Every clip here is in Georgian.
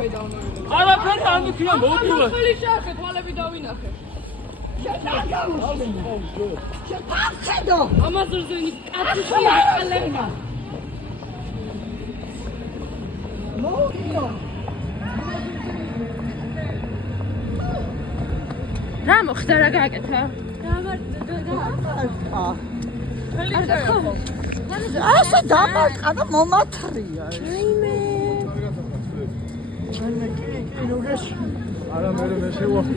არაფერი არ მიქნა მოვიძულე. ხელი შეახე, თვალები დავინახე. შეთანხმდო. ამაზრზენი კაცი აყლებნა. მოვიდო. რა მოხდა რა გააკეთა? ასე დამარტყა და მომათრია. აიმე. არა მე შევახი.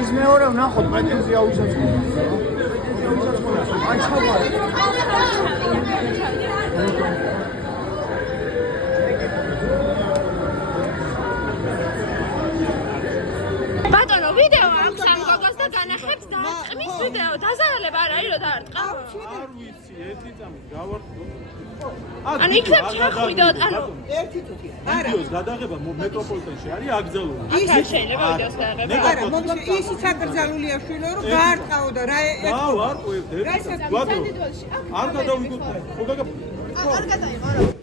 ის მეორე ვნახოთ პრეტენზია უსაწყოა. ბატონო, ვიდეო აქვს ამ გოგოს და განახებს დაარტყმის ვიდეო. დაზარალება არ არის რომ დაარტყა? არ ვიცი, ერთი წამი გავარტყო. ანუ იქნებ ჩახვიდოთ, ანუ ერთი თუთი. არა. ვიდეოს გადაღება მეტროპოლიტენში არის აკრძალული. აქ არ შეიძლება ვიდეოს გადაღება. არა, მოკლედ ისიც აკრძალულია შვილო, რომ გაარტყაო და რა ვარ, ერთი წამი. არ გადავიკუთვნე. ხო გაგა. არ გადაიღო რა.